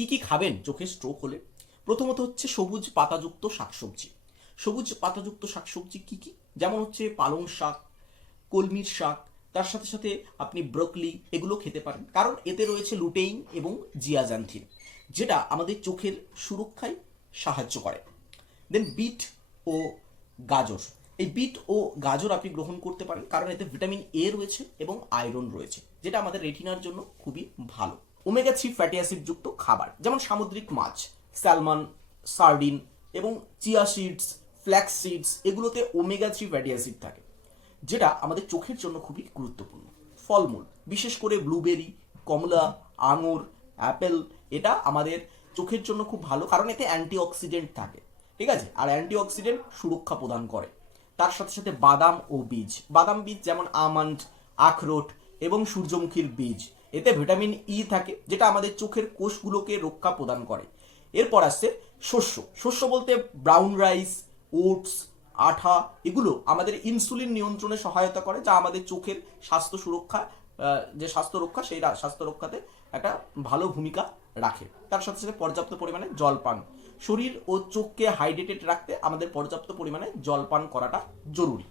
কি কি খাবেন চোখে স্ট্রোক হলে? প্রথমত হচ্ছে সবুজ পাতাযুক্ত শাকসবজি। সবুজ পাতাযুক্ত শাকসবজি কি কি? যেমন হচ্ছে পালং শাক, কলমির শাক, তার সাথে সাথে আপনি ব্রোকলি, এগুলো খেতে পারেন। কারণ এতে রয়েছে লুটেইন এবং জিয়াজান্থিন, যেটা আমাদের চোখের সুরক্ষায় সাহায্য করে। দেন বিট ও গাজর। এই বিট ও গাজর আপনি গ্রহণ করতে পারেন, কারণ এতে ভিটামিন এ রয়েছে এবং আয়রন রয়েছে, যেটা আমাদের রেটিনার জন্য খুবই ভালো। ওমেগা থ্রি ফ্যাটি অ্যাসিড যুক্ত খাবার, যেমন সামুদ্রিক মাছ, স্যালমন, সার্ডিন এবং চিয়া সিডস, ফ্ল্যাক্স সিডস, এগুলোতে ওমেগা থ্রি ফ্যাটি অ্যাসিড থাকে, যেটা আমাদের চোখের জন্য খুবই গুরুত্বপূর্ণ। ফলমূল, বিশেষ করে ব্লুবেরি, কমলা, আঙুর, অ্যাপেল, এটা আমাদের চোখের জন্য খুব ভালো, কারণ এতে অ্যান্টিঅক্সিডেন্ট থাকে, ঠিক আছে? আর অ্যান্টিঅক্সিডেন্ট সুরক্ষা প্রদান করে। তার সাথে সাথে বাদাম ও বীজ, বাদাম বীজ যেমন আমন্ড, আখরোট এবং সূর্যমুখীর বীজ এতে ভিটামিন ই থাকে, যেটা আমাদের চোখের কোষগুলোকে রক্ষা প্রদান করে। এরপর আসছে শস্য। শস্য বলতে ব্রাউন রাইস ওটস আঠা, এগুলো আমাদের ইনসুলিন নিয়ন্ত্রণে সহায়তা করে, যা আমাদের চোখের স্বাস্থ্য সুরক্ষা যে স্বাস্থ্য রক্ষা, সেই স্বাস্থ্য রক্ষাতে একটা ভালো ভূমিকা রাখে। তার সাথে সাথে পর্যাপ্ত পরিমাণে জল পান। শরীর ও চোখকে হাইড্রেটেড রাখতে আমাদের পর্যাপ্ত পরিমাণে জল পান করাটা জরুরি।